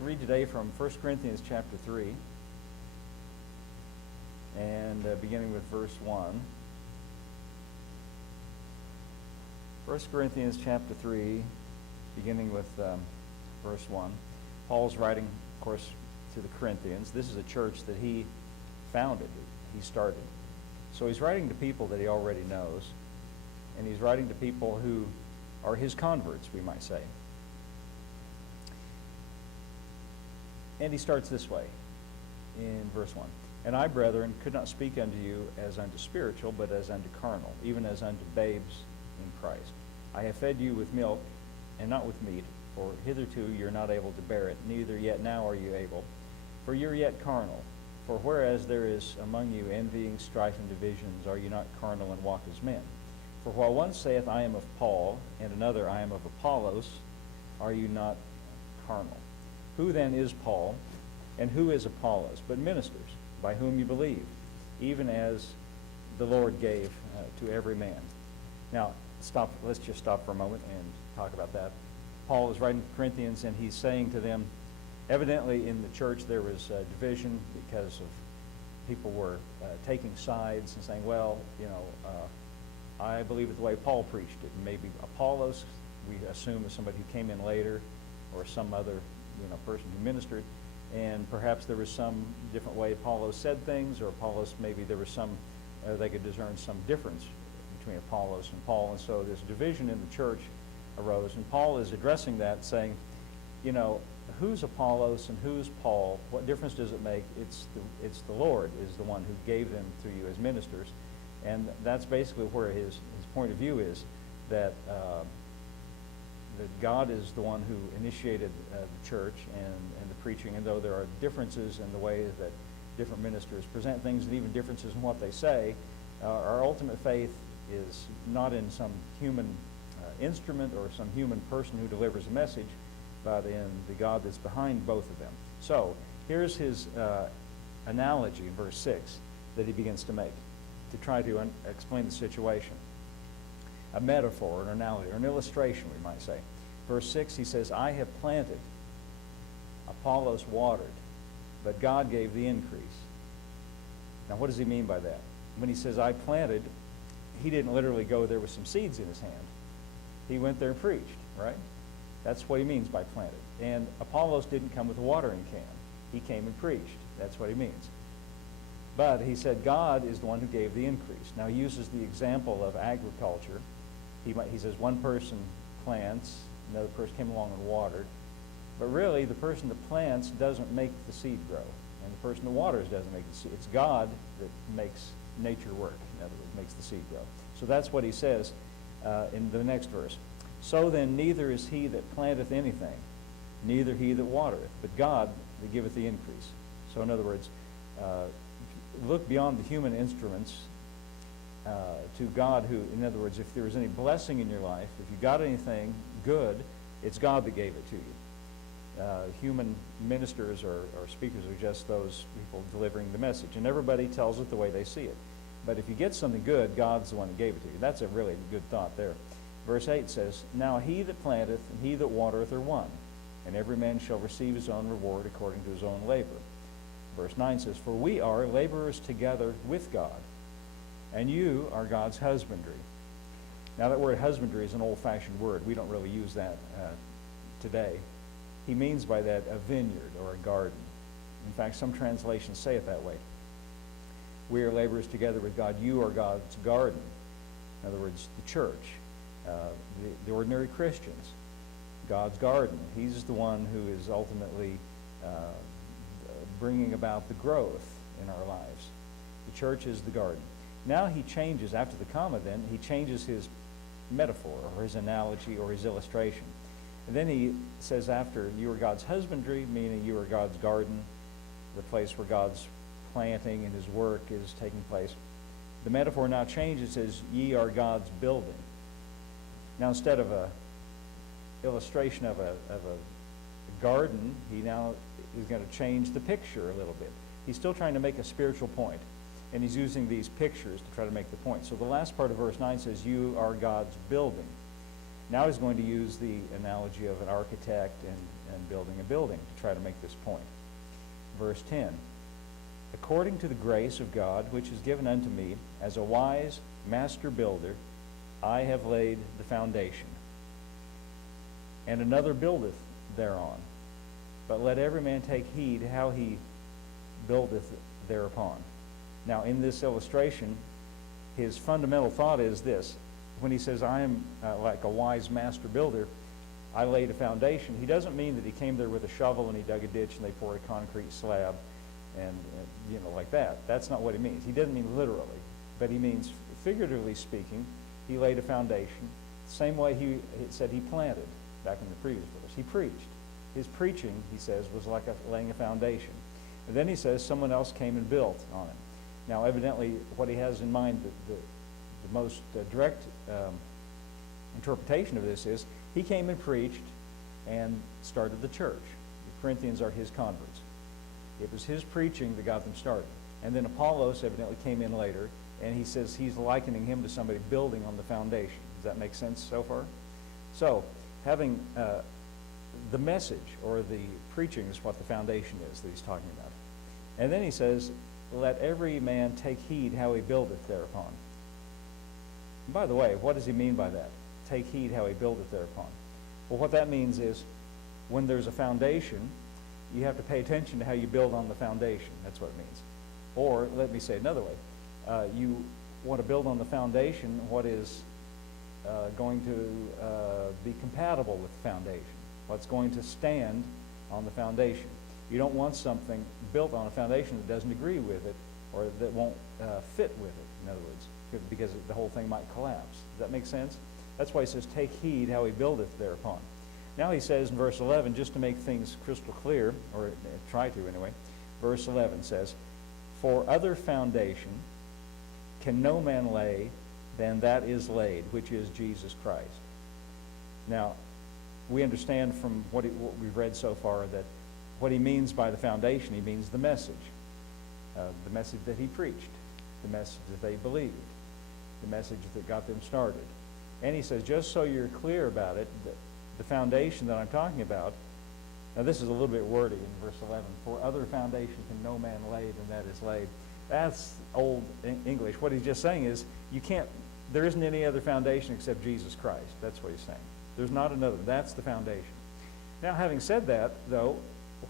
to read today from 1 Corinthians chapter 3, and beginning with verse 1. 1 Corinthians chapter 3, beginning with verse 1. Paul's writing, of course, to the Corinthians. This is a church that he founded, he started. So he's writing to people that he already knows, and he's writing to people who are his converts, we might say. And he starts this way in verse 1. And I, brethren, could not speak unto you as unto spiritual, but as unto carnal, even as unto babes in Christ. I have fed you with milk, and not with meat, for hitherto you are not able to bear it, neither yet now are you able. For you are yet carnal. For whereas there is among you envying, strife, and divisions, are you not carnal and walk as men? For while one saith, I am of Paul, and another, I am of Apollos, are you not carnal? Who then is Paul, and who is Apollos, but ministers, by whom you believe, even as the Lord gave to every man? Now, let's just stop for a moment and talk about that. Paul is writing to the Corinthians, and he's saying to them, evidently in the church there was division because of people were taking sides and saying, well, I believe it the way Paul preached it. And maybe Apollos, we assume, is somebody who came in later, or some other person who ministered, and perhaps there was some different way Apollos said things, or Apollos, maybe there was some, they could discern some difference between Apollos and Paul, and so this division in the church arose, and Paul is addressing that, saying, who's Apollos and who's Paul? What difference does it make? It's the Lord is the one who gave them to you as ministers, and that's basically where his point of view is, that God is the one who initiated the church and the preaching, and though there are differences in the way that different ministers present things and even differences in what they say, our ultimate faith is not in some human instrument or some human person who delivers a message, but in the God that's behind both of them. So here's his analogy in verse 6 that he begins to make to try to explain the situation. A metaphor, an analogy, or an illustration, we might say. Verse 6, he says, I have planted, Apollos watered, but God gave the increase. Now, what does he mean by that? When he says, I planted, he didn't literally go there with some seeds in his hand. He went there and preached, right? That's what he means by planted. And Apollos didn't come with a watering can. He came and preached. That's what he means. But he said God is the one who gave the increase. Now, he uses the example of agriculture. He says one person plants, another person came along and watered. But really, the person that plants doesn't make the seed grow. And the person that waters doesn't make the seed. It's God that makes nature work. In other words, makes the seed grow. So that's what he says in the next verse. So then, neither is he that planteth anything, neither he that watereth, but God that giveth the increase. So in other words, look beyond the human instruments to God who, in other words, if there was any blessing in your life, if you got anything good, it's God that gave it to you. Human ministers or speakers are just those people delivering the message, and everybody tells it the way they see it. But if you get something good, God's the one that gave it to you. That's a really good thought there. Verse 8 says, Now he that planteth and he that watereth are one, and every man shall receive his own reward according to his own labor. Verse 9 says, For we are laborers together with God, and you are God's husbandry. Now that word husbandry is an old-fashioned word. We don't really use that today. He means by that a vineyard or a garden. In fact, some translations say it that way. We are laborers together with God. You are God's garden. In other words, the church, the ordinary Christians, God's garden. He's the one who is ultimately bringing about the growth in our lives. The church is the garden. Now he changes, after the comma then, he changes his metaphor or his analogy or his illustration. And then he says after, you are God's husbandry, meaning you are God's garden, the place where God's planting and his work is taking place. The metaphor now changes, it says, ye are God's building. Now instead of a illustration of a garden, he now is going to change the picture a little bit. He's still trying to make a spiritual point, and he's using these pictures to try to make the point. So the last part of verse 9 says, you are God's building. Now he's going to use the analogy of an architect and building a building to try to make this point. Verse 10, according to the grace of God, which is given unto me, as a wise master builder, I have laid the foundation, and another buildeth thereon. But let every man take heed how he buildeth thereupon. Now, in this illustration, his fundamental thought is this. When he says, I am like a wise master builder, I laid a foundation, he doesn't mean that he came there with a shovel and he dug a ditch and they poured a concrete slab and like that. That's not what he means. He doesn't mean literally, but he means figuratively speaking, he laid a foundation. Same way he said he planted back in the previous verse. He preached. His preaching, he says, was like laying a foundation. And then he says someone else came and built on it. Now, evidently, what he has in mind, the most direct interpretation of this is he came and preached and started the church. The Corinthians are his converts. It was his preaching that got them started. And then Apollos evidently came in later, and he says he's likening him to somebody building on the foundation. Does that make sense so far? So, having the message or the preaching is what the foundation is that he's talking about. And then he says, let every man take heed how he buildeth thereupon. And by the way, what does he mean by that? Take heed how he buildeth thereupon. Well, what that means is when there's a foundation, you have to pay attention to how you build on the foundation. That's what it means. Or, let me say it another way. You want to build on the foundation what is going to be compatible with the foundation, what's going to stand on the foundation. You don't want something built on a foundation that doesn't agree with it or that won't fit with it, in other words, because the whole thing might collapse. Does that make sense? That's why he says, take heed how he buildeth thereupon. Now he says in verse 11, just to make things crystal clear, or try to anyway, verse 11 says, for other foundation can no man lay than that is laid, which is Jesus Christ. Now, we understand from what we've read so far that what he means by the foundation, he means the message that he preached, the message that they believed, the message that got them started. And he says, just so you're clear about it, the foundation that I'm talking about, now this is a little bit wordy in verse 11, for other foundation can no man lay than that is laid. That's old English. What he's just saying is, there isn't any other foundation except Jesus Christ. That's what he's saying. There's not another. That's the foundation. Now, having said that, though,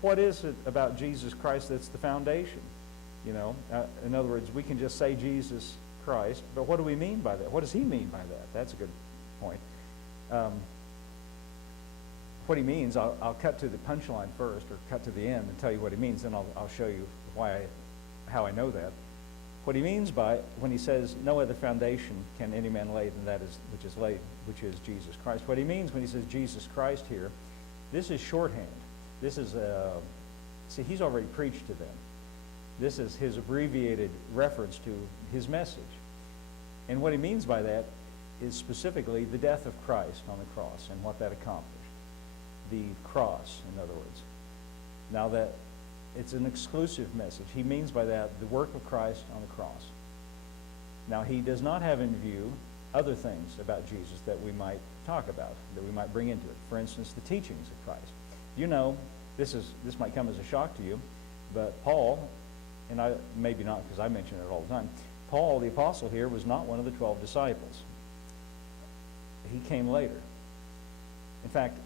what is it about Jesus Christ that's the foundation? In other words, we can just say Jesus Christ, but what do we mean by that? What does he mean by that? That's a good point. What he means, I'll cut to the punchline first, or cut to the end and tell you what he means, then I'll show you how I know that. What he means by, when he says, no other foundation can any man lay than that which is Jesus Christ. What he means when he says Jesus Christ here, this is shorthand. This is, see, he's already preached to them. This is his abbreviated reference to his message. And what he means by that is specifically the death of Christ on the cross and what that accomplished. The cross, in other words. Now that it's an exclusive message. He means by that the work of Christ on the cross. Now, he does not have in view other things about Jesus that we might talk about, that we might bring into it. For instance, the teachings of Christ. You know, this might come as a shock to you, but Paul, and maybe not because I mention it all the time, Paul, the apostle here, was not one of the 12 disciples. He came later. In fact,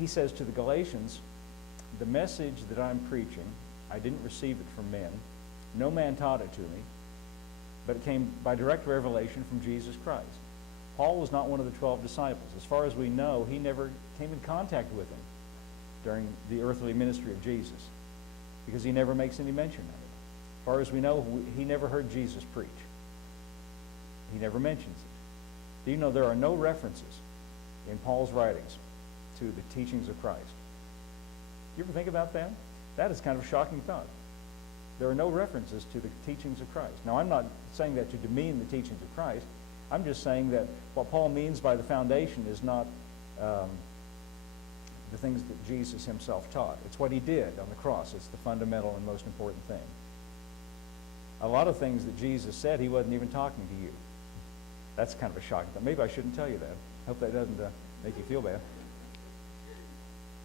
he says to the Galatians, the message that I'm preaching, I didn't receive it from men. No man taught it to me, but it came by direct revelation from Jesus Christ. Paul was not one of the 12 disciples. As far as we know, he never came in contact with him during the earthly ministry of Jesus, because he never makes any mention of it. As far as we know, he never heard Jesus preach. He never mentions it. Do you know there are no references in Paul's writings to the teachings of Christ? You ever think about that? That is kind of a shocking thought. There are no references to the teachings of Christ. Now, I'm not saying that to demean the teachings of Christ. I'm just saying that what Paul means by the foundation is not the things that Jesus himself taught. It's what he did on the cross. It's the fundamental and most important thing. A lot of things that Jesus said, he wasn't even talking to you. That's kind of a shocking thing. Maybe I shouldn't tell you that. Hope that doesn't make you feel bad.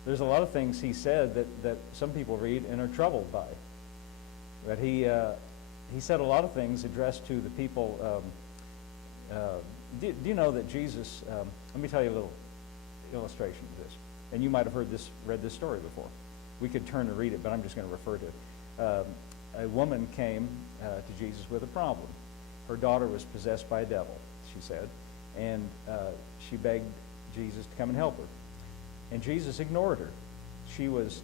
There's a lot of things he said that some people read and are troubled by. But he said a lot of things addressed to the people. Do you know that Jesus, let me tell you a little illustration of this. And you might have read this story before. We could turn to read it, but I'm just going to refer to it. A woman came to Jesus with a problem. Her daughter was possessed by a devil, she said, and she begged Jesus to come and help her. And Jesus ignored her. She was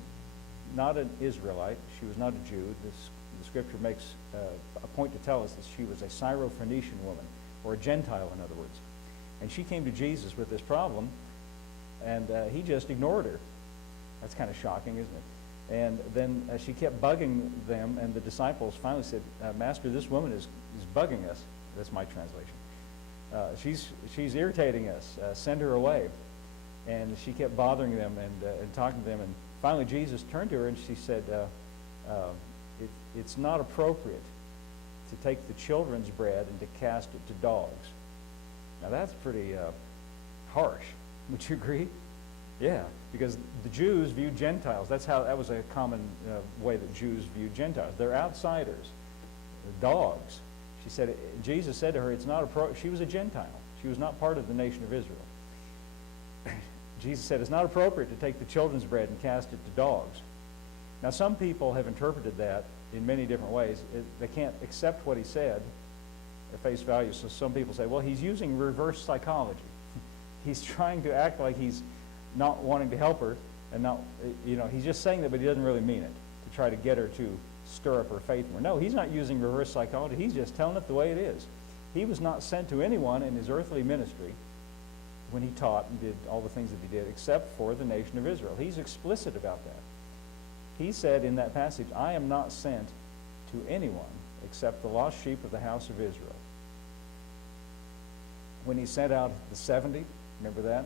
not an Israelite. She was not a Jew. The scripture makes a point to tell us that she was a Syrophoenician woman, or a Gentile, in other words. And she came to Jesus with this problem, and he just ignored her. That's kind of shocking, isn't it? And then she kept bugging them, and the disciples finally said, Master, this woman is bugging us. That's my translation. She's irritating us. Send her away. And she kept bothering them and talking to them. And finally Jesus turned to her and she said, it's not appropriate to take the children's bread and to cast it to dogs. Now that's pretty harsh. Would you agree? Yeah, because the Jews viewed Gentiles. That was a common way that Jews viewed Gentiles. They're outsiders, they're dogs. Jesus said to her, it's not appropriate. She was a Gentile. She was not part of the nation of Israel. Jesus said, it's not appropriate to take the children's bread and cast it to dogs. Now, some people have interpreted that in many different ways. They can't accept what he said at face value. So some people say, well, he's using reverse psychology. He's trying to act like he's not wanting to help her, and not, he's just saying that, but he doesn't really mean it, to try to get her to stir up her faith more. No, he's not using reverse psychology. He's just telling it the way it is. He was not sent to anyone in his earthly ministry when he taught and did all the things that he did, except for the nation of Israel. He's explicit about that. He said in that passage, I am not sent to anyone except the lost sheep of the house of Israel. When he sent out the 70, remember that?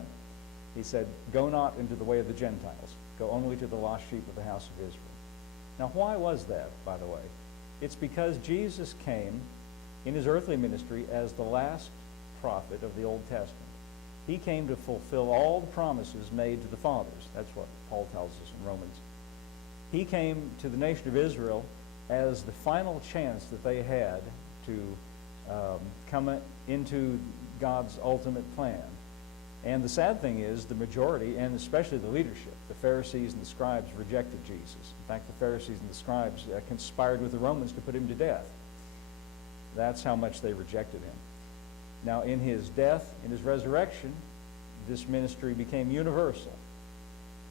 He said, go not into the way of the Gentiles. Go only to the lost sheep of the house of Israel. Now, why was that, by the way? It's because Jesus came in his earthly ministry as the last prophet of the Old Testament. He came to fulfill all the promises made to the fathers. That's what Paul tells us in Romans. He came to the nation of Israel as the final chance that they had to come into God's ultimate plan. And the sad thing is, the majority, and especially the leadership, the Pharisees and the scribes, rejected Jesus. In fact, the Pharisees and the scribes conspired with the Romans to put him to death. That's how much they rejected him. Now, in his death, in his resurrection, this ministry became universal.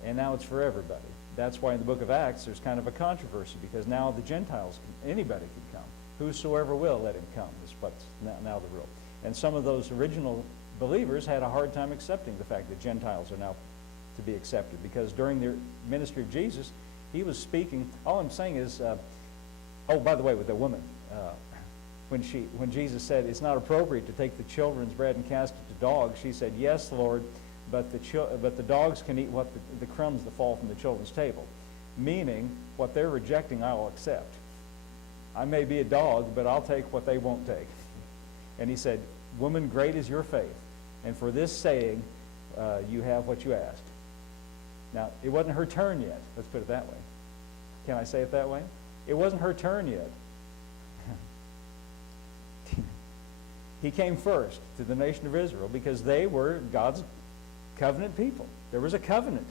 And now it's for everybody. That's why in the book of Acts, there's kind of a controversy, because now the Gentiles, anybody can come. Whosoever will, let him come, is what's now the rule. And some of those original believers had a hard time accepting the fact that Gentiles are now to be accepted, because during the ministry of Jesus, he was speaking. All I'm saying is, oh, by the way, with the woman, when Jesus said it's not appropriate to take the children's bread and cast it to dogs, she said, yes, Lord, but the dogs can eat what the crumbs that fall from the children's table. Meaning, what they're rejecting, I will accept. I may be a dog, but I'll take what they won't take. And he said, woman, great is your faith. And for this saying, you have what you asked. Now, it wasn't her turn yet. Let's put it that way. Can I say it that way? It wasn't her turn yet. He came first to the nation of Israel because they were God's covenant people. There was a covenant.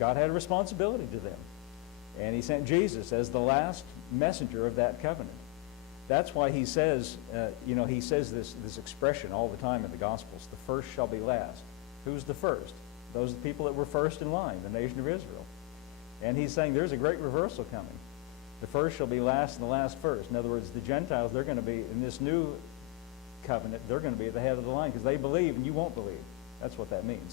God had a responsibility to them. And he sent Jesus as the last messenger of that covenant. That's why he says, he says this expression all the time in the Gospels, the first shall be last. Who's the first? Those are the people that were first in line, the nation of Israel. And he's saying there's a great reversal coming. The first shall be last and the last first. In other words, the Gentiles, they're going to be, in this new covenant, they're going to be at the head of the line because they believe and you won't believe. That's what that means.